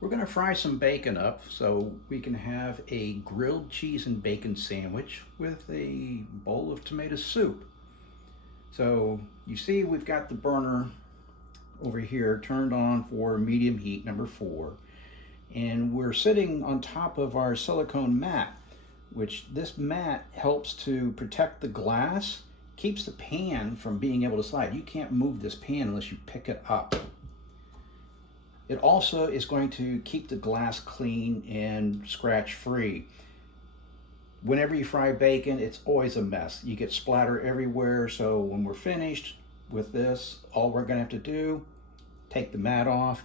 We're going to fry some bacon up so we can have a grilled cheese and bacon sandwich with a bowl of tomato soup. So you see we've got the burner over here turned on for medium heat, number 4. And we're sitting on top of our silicone mat, which this mat helps to protect the glass, keeps the pan from being able to slide. You can't move this pan unless you pick it up. It also is going to keep the glass clean and scratch free. Whenever you fry bacon, it's always a mess. You get splatter everywhere, so when we're finished with this, all we're gonna have to do, take the mat off,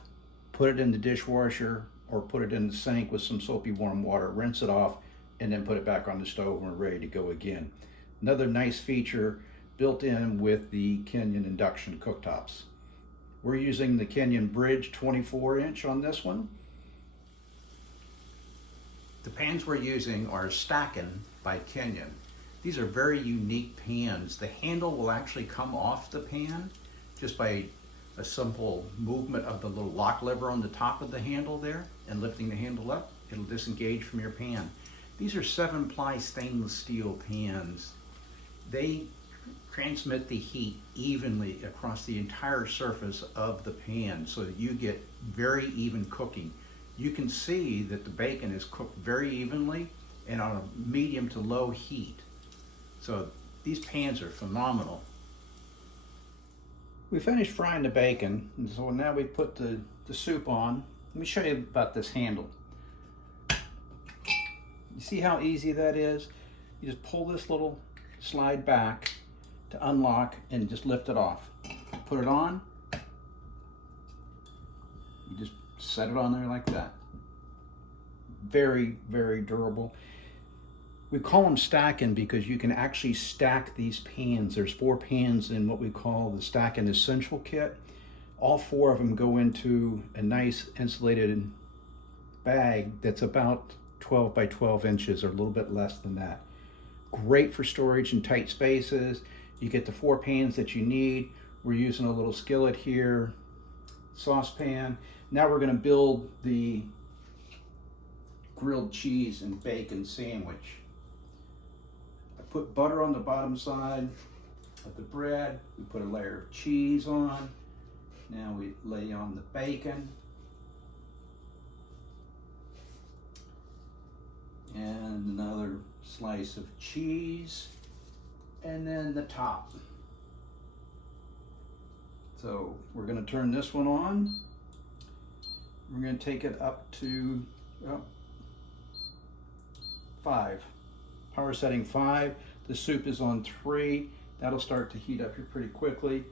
put it in the dishwasher, or put it in the sink with some soapy warm water, rinse it off, and then put it back on the stove and we're ready to go again. Another nice feature built in with the Kenyon Induction Cooktops. We're using the Kenyon Bridge 24-inch on this one. The pans we're using are Stackin' by Kenyon. These are very unique pans. The handle will actually come off the pan just by a simple movement of the little lock lever on the top of the handle there and lifting the handle up. It'll disengage from your pan. These are 7-ply stainless steel pans. They transmit the heat evenly across the entire surface of the pan so that you get very even cooking. You can see that the bacon is cooked very evenly and on a medium to low heat. So these pans are phenomenal. We finished frying the bacon, and so now we put the soup on. Let me show you about this handle. You see how easy that is? You just pull this little slide back to unlock and just lift it off. Put it on. You just set it on there like that. Very, very durable. We call them stacking because you can actually stack these pans. There's 4 pans in what we call the Stacking Essential Kit. All 4 of them go into a nice insulated bag that's about 12 by 12 inches or a little bit less than that. Great for storage in tight spaces. You get the 4 pans that you need. We're using a little skillet here, saucepan. Now we're going to build the grilled cheese and bacon sandwich. I put butter on the bottom side of the bread. We put a layer of cheese on. Now we lay on the bacon. And another slice of cheese. And then the top. So we're going to turn this one on. We're going to take it up to 5. Power setting 5. The soup is on 3. That'll start to heat up here pretty quickly.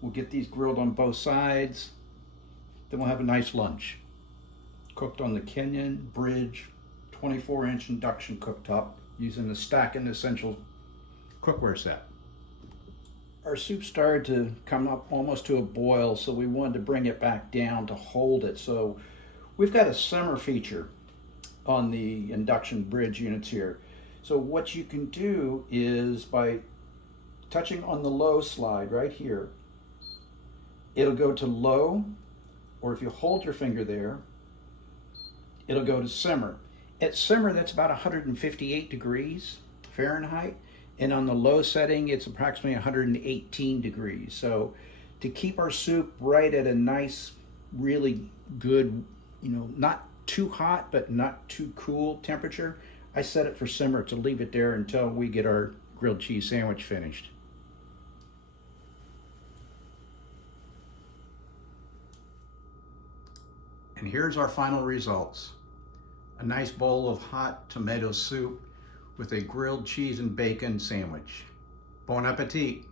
We'll get these grilled on both sides. Then we'll have a nice lunch. Cooked on the Kenyon Bridge 24-inch induction cooktop using the Stackin' Essential cookware set. Our soup started to come up almost to a boil, so we wanted to bring it back down to hold it. So we've got a simmer feature on the Induction Bridge units here. So what you can do is by touching on the low slide right here, it'll go to low, or if you hold your finger there, it'll go to simmer. At simmer, that's about 158 degrees Fahrenheit. And on the low setting, it's approximately 118 degrees. So to keep our soup right at a nice, really good, not too hot, but not too cool temperature, I set it for simmer to leave it there until we get our grilled cheese sandwich finished. And here's our final results. A nice bowl of hot tomato soup with a grilled cheese and bacon sandwich. Bon appetit!